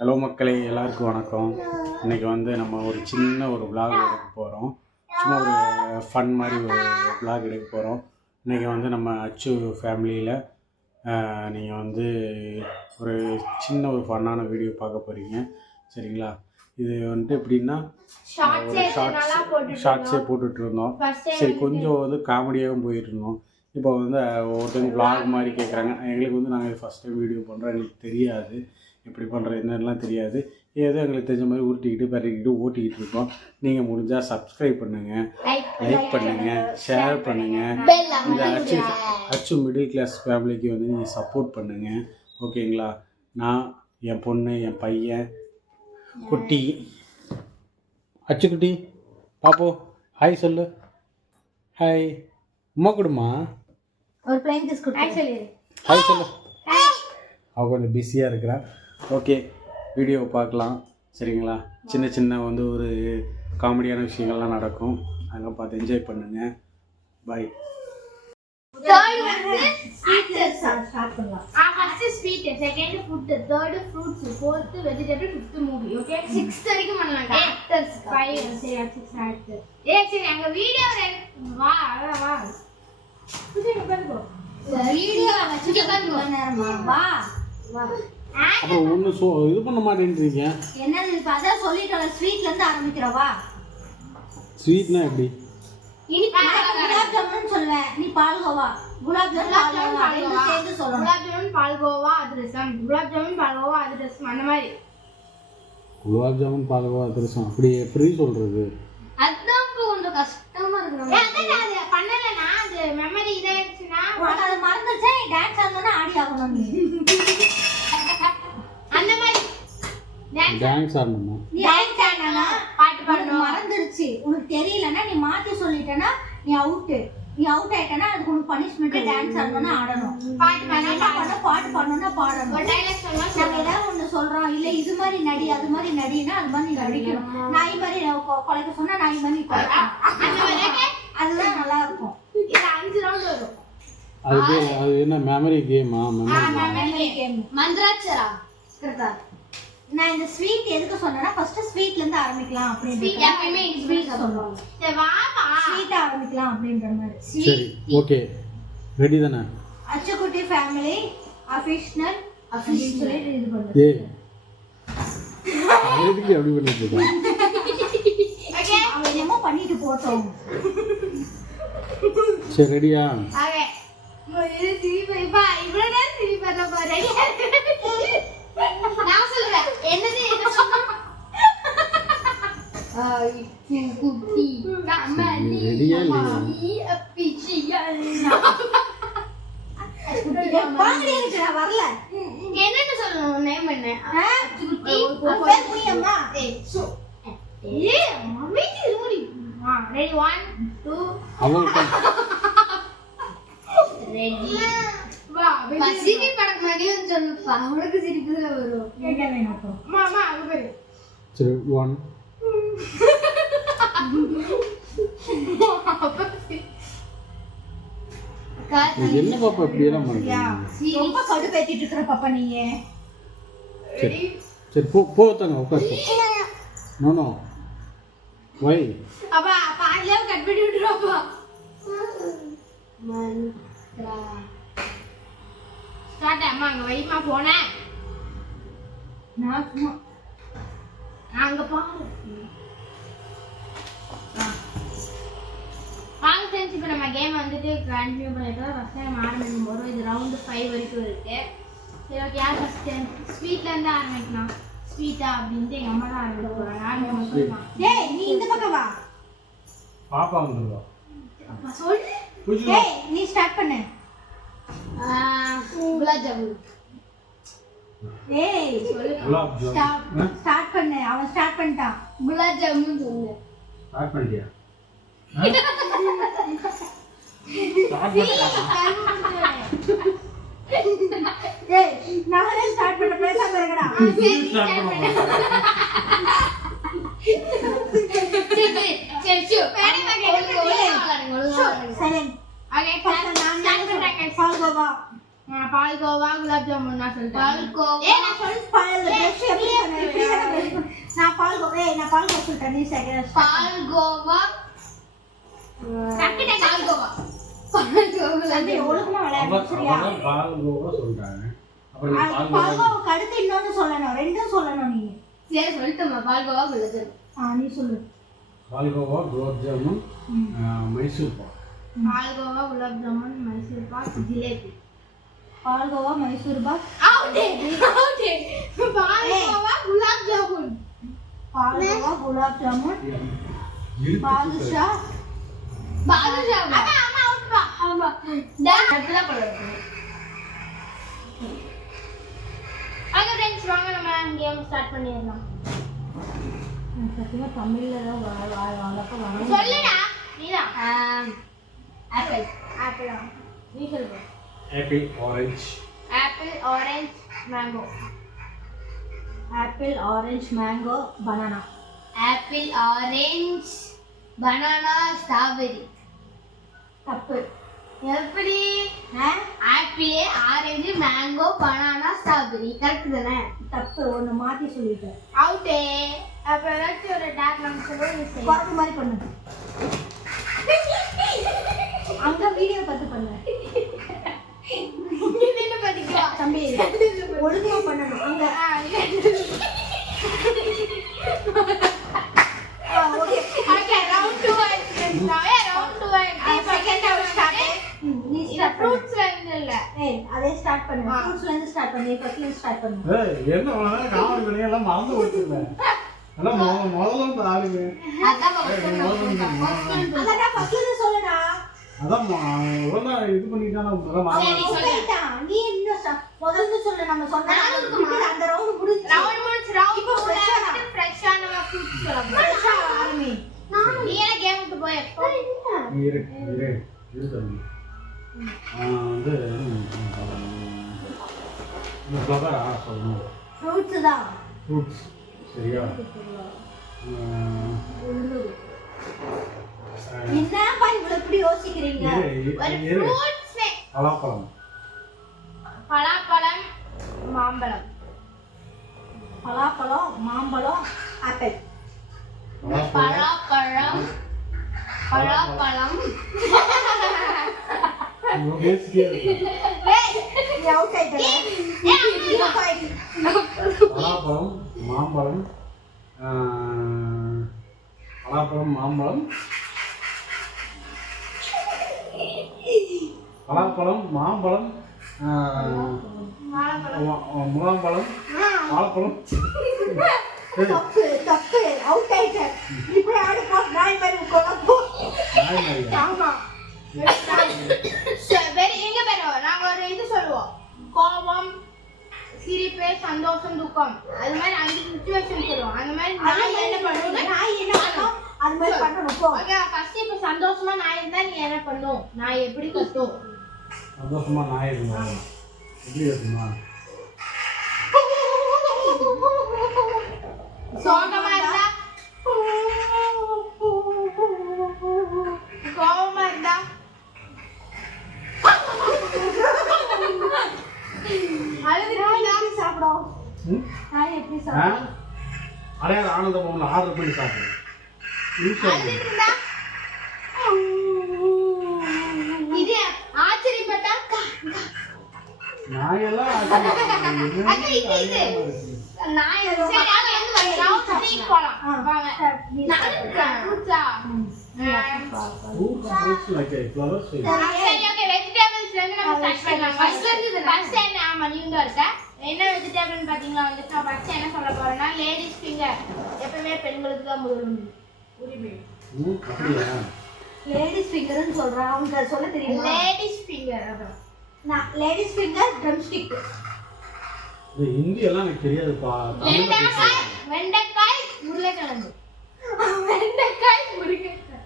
Hello மக்களே, எல்லாருக்கும் வணக்கம். இன்றைக்கி வந்து நம்ம ஒரு சின்ன ஒரு vlog எடுக்க போகிறோம். சும்மா ஒரு ஃபன் மாதிரி ஒரு vlog எடுக்க போகிறோம். இன்றைக்கி வந்து நம்ம அச்சு ஃபேமிலியில் நீங்கள் வந்து ஒரு சின்ன ஒரு ஃபன்னான வீடியோ பார்க்க போகிறீங்க. சரிங்களா? இது வந்துட்டு எப்படின்னா ஒரு ஷார்ட்ஸே போட்டுட்ருந்தோம். சரி, கொஞ்சம் வந்து காமெடியாகவும் போயிட்டுருந்தோம். இப்போ வந்து ஒருத்தவங்க vlog மாதிரி கேட்குறாங்க. எங்களுக்கு வந்து நாங்கள் ஃபஸ்ட் டைம் வீடியோ பண்ணுறோம், எங்களுக்கு தெரியாது எப்படி பண்ணுறது என்னெல்லாம் தெரியாது. ஏதோ எங்களுக்கு தெரிஞ்ச மாதிரி உருட்டிக்கிட்டு பரட்டிக்கிட்டு ஓட்டிக்கிட்டு இருக்கோம். நீங்கள் முடிஞ்சால் சப்ஸ்கிரைப் பண்ணுங்கள், லைக் பண்ணுங்கள், ஷேர் பண்ணுங்கள். இந்த அச்சு மிடில் கிளாஸ் ஃபேமிலிக்கு வந்து நீங்கள் சப்போர்ட் பண்ணுங்கள். ஓகேங்களா? நான், என் பொண்ணு, என் பையன், குட்டி அச்சுக்குட்டி பாப்போ ஹாய் சொல்லு. ஹாய் உமா கொடுமா ஒரு பிளைன் கிஸ் கொடு. ஹாய் சொல்லு. அவ கொஞ்சம் பிஸியாக இருக்கிறா. ஓகே, வீடியோவை பார்க்கலாம். சரிங்களா? சின்ன சின்ன வந்து ஒரு காமெடியான விஷயங்கள்லாம் நடக்கும், அதெல்லாம் பார்த்து என்ஜாய் பண்ணுங்கள். பாய். ஸ்டார்ட் பண்ணலாம். First sweet, second food, third fruits, fourth vegetable, fifth movie. Okay, 6 வரைக்கும் பண்ணலாம். ஆக்டர்ஸ் 5 சரி 6 ஆக்டர். சரி எங்க வீடியோ வா வா புடிங்க பாருங்க. வீடியோ வச்சுட்டு பாருங்க நேரமா. வா வா. அப்புறம் ஒன்று இது பண்ண மாட்டேன்றீங்க. என்னது இப்ப சொல்லிட்டோம், ஸ்வீட்ல இருந்து ஆரம்பிக்கிறவா. ஸ்வீட்னா எப்படி? குலாப் ஜாமுன் சொல்லுவேன், நீ பால்கோவா. குலாப் ஜாமுன் பால்கோவா சேர்ந்து சொல்லணும். குலாப் ஜாமுன் பால்கோவா அதிரசம், குலாப் ஜாமுன் பால்கோவா அதிரசம், அந்த மாதிரி. குலாப் ஜாமுன் பால்கோவா அதிரசம் அப்படி எப்படி சொல்றது? அதான் கொஞ்சம் கஷ்டமா இருக்கு. அது பண்ணலனா அது மெமரி இதாயிருச்சுனா உனக்கு அது மறந்துச்சே. டான்ஸ் ஆடணும்னா ஆடி ஆகணும். அந்த மாதிரி டான்ஸ் ஆடணுமா? நீ டான்ஸ் ஆடனா பாட்டு பாடணும். மறந்துருச்சு உனக்கு தெரியலனா நீ மாத்தி சொல்லிட்டேனா நீ அவுட். நீ அவுட் ஆயிட்டனா அதுக்கு உனக்கு பனிஷ்மென்ட். டான்ஸ் ஆடணும்னா ஆடணும், பாட்டு பாடணும்னா பாடணும். ஒரு டயலாக் சொல்லலாம். நாங்க ஏதாவது ஒன்னு சொல்றோம், இல்ல இது மாதிரி நடி அது மாதிரி நடினா அது மாதிரி நீ நடிக்கணும். நாய் மாதிரி கொலைக்க சொன்னா நாய் மாதிரி அதுதான் நல்லா இருக்கும். இது 5 ரவுண்ட் வரும். அது என்ன மெமரி கேமா? Memory game. மந்திராட்சரா கரெக்ட்டா? நான் இந்த ஸ்வீட் எதுக்கு சொன்னேன்னா ஃபர்ஸ்ட் ஸ்வீட்ல இருந்து ஆரம்பிக்கலாம் அப்படின்ற. ஸ்வீட் எப்பவுமே ஸ்வீட் சொல்றோம். சரி வா வா ஸ்வீட் ஆரம்பிக்கலாம் அப்படின்ற மாதிரி. சரி ஓகே, ரெடி தானே? அச்சுக்குட்டி ஃபேமிலி அஃபிஷியல் சொல்லிட்டு இது பண்ணுங்க. ஏய் எதுக்கு அப்படி பண்ணிட்டு இருக்க? ஓகே, அவன் என்னமோ பண்ணிட்டு போட்டோம். சரி ரெடியா? ஓகே இது சிரிப்பா இப்ப இவ்வளவு சிரிப்பு பண்ண போறேன். நான் சொல்றேன் என்னது என்ன சொன்னா குட்டி கமலி ரெடியா இல்லையா? அபிஷியல் பாங்கடிச்சு நான் வரல. என்னன்னு சொல்லணும்? நேம் என்ன? குட்டி பேர் புரியம்மா. மம்மி திருமுடி. ரெடி 1 2 அவங்க ரெடி வா. சிரிப்பு படம் மாதிரின்னு சொல்லுப்பா, உனக்கு சிரிப்பு தான் வரும். கேட்க வேணும். மாமா அங்க பாரு. சரி 1 என்ன பாப்பா இப்படி எல்லாம் பண்றீங்க? ரொம்ப கடுப்பேத்திட்டு இருக்கற பாப்பா நீயே. சரி சரி போ தாங்க உட்காரு. நோ நோ வை. அப்பா பாதியில கட் பண்ணி விட்டுறப்பா. மந்த்ரா ஸ்டார்ட். அம்மா அங்க வைமா போனே. நான் சும்மா அங்க பாரு. வாங்க ஃப்ரெண்ட்ஸ், இப்போ நம்ம கேம் வந்துட்டு கண்டினியூ பண்ணிட்டோம். ஃபர்ஸ்ட் டைம் ஆரம்பிக்கும் போது இது ரவுண்ட் 5 வரைக்கும் இருக்கு. சரி ஓகே, யார் ஃபர்ஸ்ட் ஸ்வீட்ல இருந்து ஆரம்பிக்கலாம்? ஸ்வீட்டா அப்படின்ட்டு எங்க அம்மா தான் ஆரம்பிக்க போறாங்க. ஆரம்பிக்கலாம். டேய் நீ இந்த பக்கம் வா. பாப்பா வந்துருவா. அப்பா சொல்லு. டேய் நீ ஸ்டார்ட் பண்ணு. குலாப் ஜாமுன். டேய் குலாப் ஜாமுன் ஸ்டார்ட் பண்ணு. அவன் ஸ்டார்ட் பண்ணிட்டான். குலாப் ஜாமுன் சொல்லு. ஸ்டார்ட் பண்ணிட்டியா? டேய் நானே ஸ்டார்ட் பண்ண பேசாம இருக்கடா. சைலண்ட். ஓகே ஸ்டார்ட் பண்றேன். பால்கோவா. பால்கோவா குலாப் ஜாமுன் நான் சொல்லிட்டேன். பால்கோவா நான் சொல்ல பால் பிரஷ் எப்படி பண்ண நான் பால்கோவா சொல்லிட்டேன் நீ செகண்ட் பால்கோவா தம்பி ஒழுக்கமா விளையாடு சரியா பால்கோவா சொல்றாங்க. அப்புறம் நீ பால்கோவாக்கு அடுத்து இன்னொன்னு சொல்லணும், ரெண்டும் சொல்லணும் நீ. சரி சொல்லிட்டோமா பால்கோவா உள்ளது. நீ சொல்லு. பால்கோவா, குலாப் ஜாமுன், மைசூர் பாக். பால்கோவா, குலாப் ஜாமுன், மைசூர் பாக், ஜிலேபி. பால்கோவா, மைசூர் பாக், பால்கோவா, குலாப் ஜாமுன், பால்கோவா, குலாப் ஜாமுன், பாதுஷா, பாதுஷா. அம்மா அவுட் வா. ஆமா. டேப்ல போடுறது. அங்க फ्रेंड्स வாங்க நம்ம கேம் ஸ்டார்ட் பண்ணிடலாம். சத்தியமா தமிழ்ல தான் வாங்கப்ப வாங்க. சொல்லுடா நீதான். ஆப்பிள். ஆப்பிள். நீ சொல்லு. Apple, orange. Apple, orange, mango. Apple, orange, mango, banana. Apple, orange, banana, strawberry. தப்பு. எப்படி? Apple, orange, mango, banana, strawberry. Correct தானே? தப்பு. ஒன்னு மாத்தி சொல்லிட்டேன். அவுட்டே. அப்ப ஏதாச்சும் ஒரு டேக் நம்ம சொல்லுவோம். குழம்பு மாதிரி பண்ணு. அங்க வீடியோ பார்த்து பண்ணு. என்ன பாத்தீங்களா தம்பி ஒழுங்கா பண்ணணும். அங்க okay. Okay round 2 round 2 second round start. நீ இந்த ஃப்ரூட்ஸ்ல இருந்து இல்ல. அதே ஸ்டார்ட் பண்ணு. ஃப்ரூட்ஸ்ல இருந்து ஸ்டார்ட் பண்ணு. ஃபர்ஸ்ட்ல இருந்து ஸ்டார்ட் பண்ணு. என்ன அவ்வளவுதான் காமெடி பண்ணி எல்லாம் மறந்து போச்சுல. எல்லாம் முதல்ல இருந்து ஆளுங்க. அதான் அதான் ஃபர்ஸ்ட்ல இருந்து சொல்லுடா. அதான் இவ்வளவு இது பண்ணிட்டானா சரி சொல்லிட்டா. நீ என்ன முதல்ல சொல்லு. நம்ம சொன்னா அந்த ரவுண்ட் முடிஞ்சு. ரவுண்ட் முடிஞ்சு ரவுண்ட் இப்போ ஃப்ரெஷ்ஷான ஃப்ரூட்ஸ் சொல்லலாம். ஃப்ரெஷ்ஷா ஆரம்பி. நீ என்ன கேம் விட்டு போய் இரு தம்பி. வந்து இந்த ஃப்ளவரா சொல்லணும். ஃப்ரூட்ஸ் தான். ஃப்ரூட்ஸ் சரியா? என்னப்பா இவ்வளவு இப்படி யோசிக்கிறீங்க? ஒரு ஃப்ரூட்ஸ் பலாப்பழம். பலாப்பழம், மாம்பழம். பலாப்பழம், மாம்பழம், ஆப்பிள். பலாப்பழம், பலாப்பழம். நீ அவுட் ஆயிட்டல. பலாப்பழம், மாம்பழம், பலாப்பழம், மாம்பழம், பலாப்பழம், மாம்பழம், முலாம்பழம், வாழைப்பழம். தப்பு தப்பு. அவுட் ஆயிட்ட. இப்படி ஆடு போ. நாய் மாதிரி உட்கார்ந்து போ. நாய் மாதிரியா? ஆமா. சரி எங்க பேரு நாங்க ஒரு இது சொல்லுவோம். கோபம், சிரிப்பு, சந்தோஷம், துக்கம். அது மாதிரி 5 சிச்சுவேஷன் சொல்லுவோம். அந்த மாதிரி நாய் என்ன பண்ணுது? நாய் என்ன பண்ணும்? அது மாதிரி பண்ணணும் போ. ஓகே ஃபர்ஸ்ட் இப்ப சந்தோஷமா நாய் இருந்தா நீ என்ன பண்ணும்? நாய் எப்படி கத்தும்? சந்தோஷமா நாய் இருந்தா எப்படி இருக்குமா? சோகமா இருந்தா? கோவமா இருந்தா? அழுதுட்டா சாப்பிடும். ம்? நாய் எப்படி சாப்பிடும்? அடையாள ஆனந்த பவன்ல ஆர்டர் பண்ணி சாப்பிடுவோம். அழுதுட்டா? இது ஆச்சரியப்பட்டா? நாயெல்லாம் நாய் சரி அது வந்து ரவுண்ட் 3 போலாம். வாங்க. நான் ஃப்ரூட்ஸா? சரி ஓகே வெஜிடபிள்ஸ்ல இருந்து நம்ம ஸ்டார்ட் பண்ணலாம். ஃபர்ஸ்ட் என்ன ஆமா நீங்க இருக்க. என்ன வெஜிடபிள்னு பாத்தீங்களா வந்து நான் ஃபர்ஸ்ட் என்ன சொல்ல போறேன்னா லேடிஸ் ஃபிங்கர். எப்பவுமே பெண்களுக்கு தான் முதல் உரிமை. லேடிஸ் ஃபிங்கர்னு சொல்றான். அவங்க சொல்ல தெரியுமா? லேடிஸ் ஃபிங்கர் அதான். நான் ladies finger drum stick. Hindi எல்லாம் எனக்கு தெரியாதுப்பா. வெண்டைக்காய், உருளைக்கிழங்கு. வெண்டைக்காய், முருங்கைக்காய்.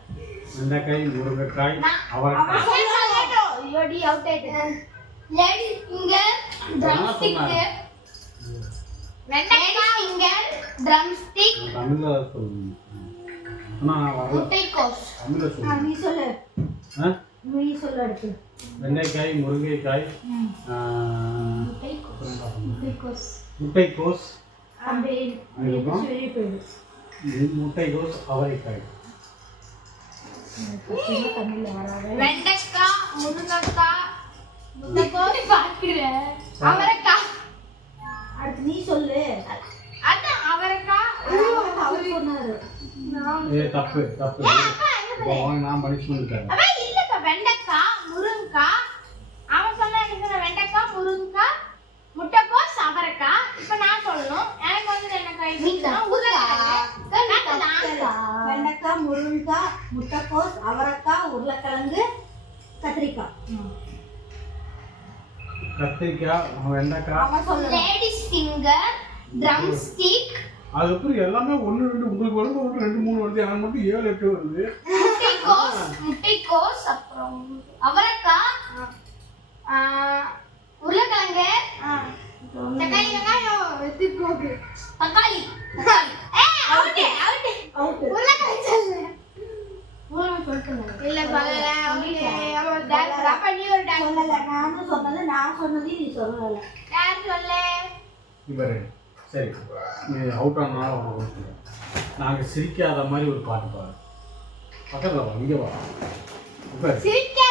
வெண்டைக்காய், முருங்கைக்காய், அவரைக்காய். யோடி அவுட் ஆயிட்டு. Ladies finger, drum stick. வெண்டைக்காய் ஃபிங்கர், ட்ரம் ஸ்டிக். தமிழ்ல சொல்லுங்க. நான் முட்டைக்கோஸ். தமிழ்ல சொல்லுங்க. நீ சொல்லு. நீ சொல்லு அடுத்து. வெண்டைக்காய், முருங்கைக்காய், முட்டைக்கோஸ். முட்டைக்கோஸ், அப்படியே வெளியே போயிடு. முட்டைகோஸ் அவரைக்காய். தமிழ்ல வராது. வெண்டைக்காய், முருங்கைக்காய், முட்டைக்கோஸ், பாக்குறேன் அவரைக்காய். அடுத்து நீ சொல்லு. அதான் அவரைக்காய். அவர் சொன்னாரு. தப்பு தப்பு. நான் பனிஷ்மெண்ட் தரேன். அவன் இல்லப்பா, வெண்டைக்காய், முருங்கைக்காய். அவன் சொன்னா வெண்டைக்காய், முருங்கைக்காய், முட்டைக்கோஸ், அவரைக்காய். இப்ப நான் சொல்லணும். எனக்கு வந்து என்ன கை வெண்டைக்காய், முருங்கைக்காய், முட்டைக்கோஸ், அவரைக்காய், உருளைக்கிழங்கு, கத்திரிக்காய். கத்திரிக்காய், வெண்டைக்காய். அவன் சொல்லு. லேடிஸ் ஃபிங்கர், ட்ரம் ஸ்டிக், அதுக்கப்புறம் எல்லாமே 1 2 உங்களுக்கு வருது 1 2 3 வருது. எனக்கு மட்டும் 7 8 வருது. முட்டைக்கோஸ், அப்புறம் அவரைக்காய், உருளைக்கிழங்கு, தக்காளி, தக்காளி. உருளைக்கிழங்கு சொல்லு. இல்ல சொல்லல. சொல்லல. நானும் சொன்னது நான் சொன்னதையும் நீ சொல்லல. யார் சொல்ல? இவரு சரி நீ அவுட் ஆனாலும் நாங்கள் சிரிக்காத மாதிரி ஒரு பாட்டு பாடு. பக்கத்தில் வா, இங்கே வா. உட்காரு. கீழே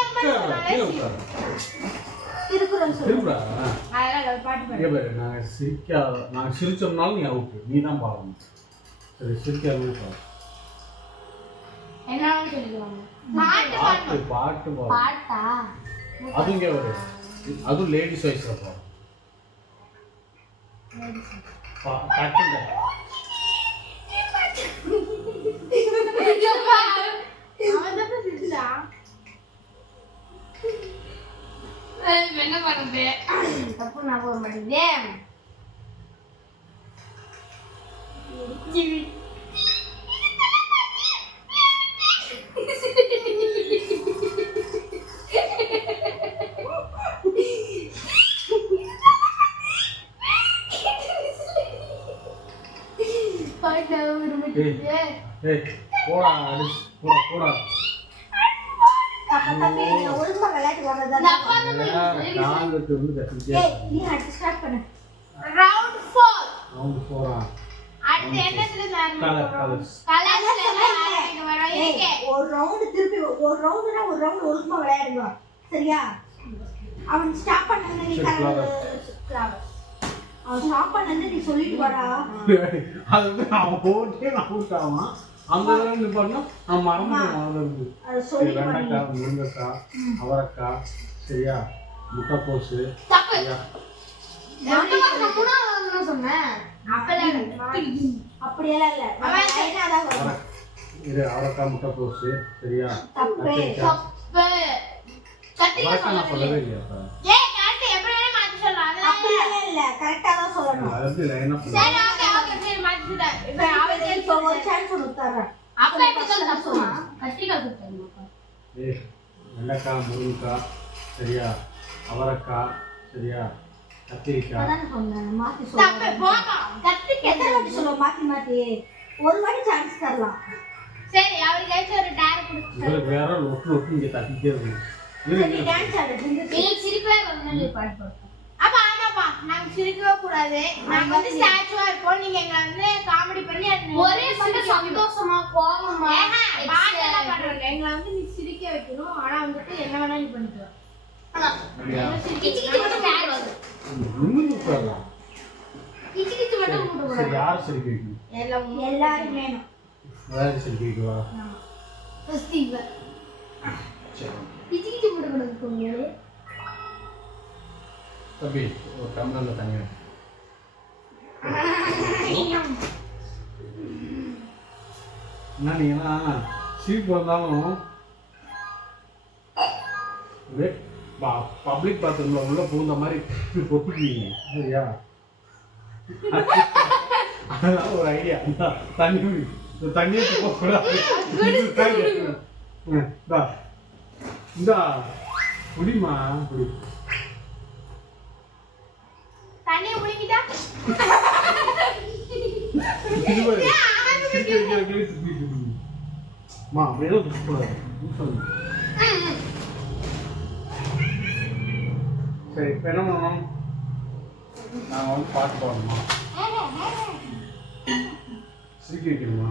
உட்காரு. திருக்குறள் சொல்லு. திருக்குறளா? அதனால ஒரு பாட்டு பாடு. இங்கே பாரு, நாங்கள் சிரிச்சோம்னாலும் நீ அவுட்டு, நீ தான் பாடணும். சரி சிரிக்காத மாதிரி பாடு. என்னன்னு சொல்லுவாங்க. பாட்டு பாட்டு பாடணும். பாட்டு பாடு. பாட்டா? அதுவும் இங்கே வரு, அதுவும் லேடிஸ் வாய்ஸில் பாடு. கட்டுங்க. அவன் தான் சிரிச்சா. என்ன பண்ணுது? தப்பு நான் போக மாட்டேங்குதே. ஏய் போடா போடா போடா. தம்பி நீ ஒழுங்கா விளையாட்டு வர்றதா. காலத்து வந்து கட்டிட்டே. ஏய் நீ அடுத்து ஸ்டார்ட் பண்ணு. ரவுண்ட் 4. அவங்க போறான். அடுத்து என்னத்துல கலர்ஸ். கலர்ஸ்ல இங்க வர இருக்கு. ஒரு ரவுண்ட் திருப்பி ஒரு ரவுண்ட்னா ஒரு ரவுண்ட் ஒழுங்கா விளையாடுங்க. சரியா? அவன் ஸ்டாப் பண்ணனே நீ ஃப்ளவர். அவன் ஸ்டாப் பண்ணனே நீ சொல்லிட்டு வாடா. அது அவன் ஓட்டே அவுட் ஆவான். அந்த வந்து பண்ணா நான் மறந்துடுவேன். அது சொல்லி வெண்டைக்காய், முருங்கைக்காய், அவரைக்காய், சரியா? முட்டைக்கோசு. தப்பு. நான் மூணாவது சொன்னேன். அப்படியெல்லாம் இல்ல. அவன் லைனா தான் வரும். இது அவரைக்காய், முட்டைக்கோசு, சரியா? தப்பு. தப்பு. கத்திரிக்காய் அவரைக்காய் நான் சொல்லவே இல்லையா? ஏய் கரெக்ட் எப்படி வேணா மாத்தி சொல்றாங்க. அப்படியெல்லாம் இல்ல. கரெக்ட்டா தான் சொல்லணும். அது வந்து லைனா சரி ஓகே ஓகே சரி மாத்திட்டா. இப்போ அவன் இப்போ ஒரு சான்ஸ் கொடுத்தாரு. அப்ப எப்படி சொல்லுமா? கத்திரிக்காய் சொல்லுமா? ஏய் வெண்டைக்காய், முருங்கைக்காய், சரியா? அவரைக்காய், சரியா? கத்திரிக்காய். அதான் சொன்னேன். மாத்தி தப்பு சொல்லுங்க. போமா. கத்திரிக்காய் எத்தனை வாட்டி சொல்லுவோம் மாத்தி மாத்தி? ஒரு வாட்டி சான்ஸ் தரலாம். சரி அவருக்கு ஏதாச்சும் ஒரு டேர் கொடுத்து. உங்களுக்கு வேற லொட்டு இங்கே தட்டிட்டே இருக்கும். சரி டான்ஸ் ஆடு. எனக்கு சிரிப்பே வரணும்னு பாட்டு போடுறோம். அப்ப ஆமாப்பா நாங்க சிரிக்கவே கூடாது. நாங்க வந்து ஸ்டாச்சுவா இருப்போம். நீங்க எங்களை வந்து காமெடி பண்ணி ஒரே சந்தோஷமா கோவமா பாட்டெல்லாம் பண்றோம். எங்களை வந்து நீ சிரிக்க வைக்கணும். ஆனா வந்துட்டு என்ன வேணா நீ பண்ணிக்கலாம். அப்படியா? கிச்சு கிச்சு மட்டும் டேர் வரும். நிமிர்ந்து உட்காரலாம். கிச்சு கிச்சு மட்டும் மூட்டு சரி போடுறோம். யார் சிரிக்க வைக்கணும்? எல்லாரும் வேணும். வேற சிரிக்க வைக்கவா? ஃபர்ஸ்ட் இவ சரி கிச்சு கிச்சு மட்டும் கொடுக்குங்க. தம்பி ஒரு டம்ளர்ல தண்ணி வை. என்ன நீங்கன்னா சீப்பு வந்தாலும் பப்ளிக் பாத்ரூம்ல உள்ள பூந்த மாதிரி பொத்துக்குவீங்க. சரியா? அதெல்லாம் ஒரு ஐடியா. தண்ணியே போகக்கூடாது. இந்தா குடிமா குடி. தண்ணியை குடிக்கிட்டா அப்படியே துப்பக்கூடாது. சரி இப்போ என்ன பண்ணணும்? நாங்கள் வந்து பாட்டு பாடணுமா? சிரிக்க வைக்கணுமா?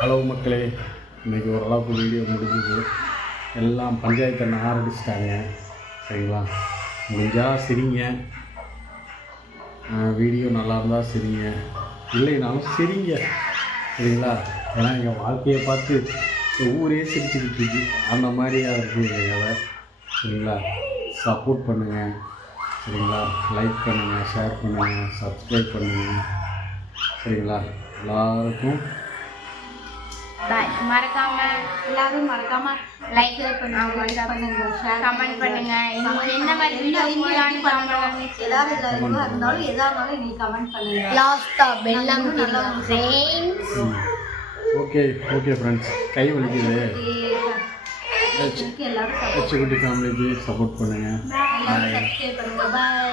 ஹலோ மக்களே, இன்னைக்கு ஓரளவுக்கு வீடியோ முடிஞ்சது. எல்லாம் பஞ்சாயத்தை ஆரம்பிச்சிட்டாங்க. சரிங்களா? முடிஞ்சால் சிரிங்க, வீடியோ நல்லா இருந்தால் சிரிங்க, இல்லைனாலும் சிரிங்க. சரிங்களா? ஏன்னா எங்கள் வாழ்க்கையை பார்த்து ஊரே சிரிச்சுக்கிட்டு இருக்கு. அந்த மாதிரியாக இருக்குது எங்கள் கதை. சரிங்களா? சப்போர்ட் பண்ணுங்கள். சரிங்களா? லைக் பண்ணுங்கள், ஷேர் பண்ணுங்கள், சப்ஸ்கிரைப் பண்ணுங்கள். சரிங்களா? எல்லாருக்கும் எல்லாரும் மறக்காம லைக் பண்ணுங்க, ஷேர் கமெண்ட் பண்ணுங்க. என்ன மாதிரி வீடியோ போடலாம்னு ஏதாவது இருந்தாலும் எதாவது கமெண்ட் பண்ணுங்க. லாஸ்டா பெல்லம் ஃப்ரெண்ட்ஸ். ஓகே ஓகே ஃப்ரெண்ட்ஸ், கை வலிக்குது. குட்டி ஃபேமிலிக்கு சப்போர்ட் பண்ணுங்கள்.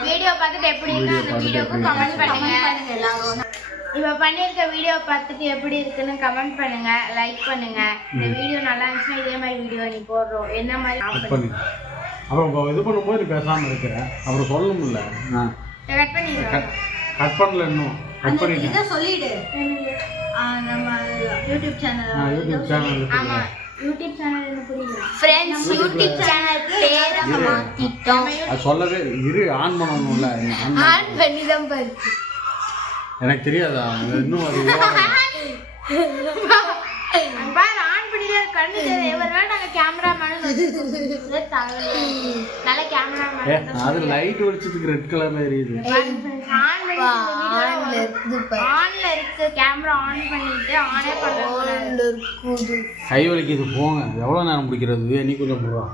வீடியோ பார்த்துட்டு எப்படி இருக்கு அந்த வீடியோக்கு கமெண்ட் பண்ணுங்க. எல்லாரும் இப்போ பண்ணியிருக்க வீடியோ பார்த்துட்டு எப்படி இருக்குன்னு கமெண்ட் பண்ணுங்க, லைக் பண்ணுங்க. இந்த வீடியோ நல்லா இருந்துச்சுன்னா இதே மாதிரி வீடியோ நீ போடுறோம் என்ன மாதிரி கட் பண்ணி அப்புறம் இது பண்ணும்போது நீ பேசாமல் இருக்கிறேன். அப்புறம் சொல்லணும்ல. கட் பண்ணிடுறோம். கட் பண்ணல, இன்னும் கட் பண்ணிட்டேன். இதை சொல்லிடு. நம்ம யூடியூப் சேனல் ஆமா, யூடியூப் சேனல் என்ன புரியல फ्रेंड्स. யூடியூப் சேனல் பேரை மாத்திட்டோம். அது சொல்லவே இரு, ஆன் பண்ணணும்ல. ஆன் பண்ணி தான் பாரு. எனக்கு தெரியாதா? இன்னும் அது பாரு, ஆன் பண்ணி தான் கண்ணு தெரியும். எவரா நாங்க கேமராமேன் நல்ல கேமராமேன். அது லைட் வெளிச்சத்துக்கு ரெட் கலர்ல எரியுது. ஆன்ல இருக்கு, கேமரா ஆன் பண்ணிட்டு ஆனே பண்ணல. கை வலிக்குது, போங்க. எவ்வளோ நேரம் பிடிக்கிறது? நீ கொஞ்சம் போடுறோம்.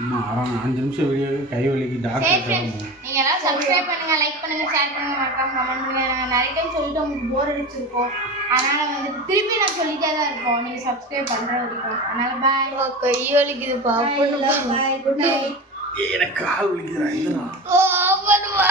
அம்மா 5 நிமிஷம் வீடியோ கை வலிக்கு டாக்டர். நீங்க எல்லாம் சப்ஸ்கிரைப் பண்ணுங்க, லைக் பண்ணுங்க, ஷேர் பண்ணுங்க, மறக்காம கமெண்ட் பண்ணுங்க. நாங்க நிறைய டைம் சொல்லிட்டு உங்களுக்கு போர் அடிச்சிருக்கோம். அதனால வந்து திருப்பி நான் சொல்லிட்டே தான் இருக்கோம் நீங்க சப்ஸ்கிரைப் பண்ற வரைக்கும். அதனால பாய். கை வலிக்குது பாப்பா. பாய், குட் நைட். எனக்கு கால் வலிக்குதுடா. ஓ பண்ணுவா.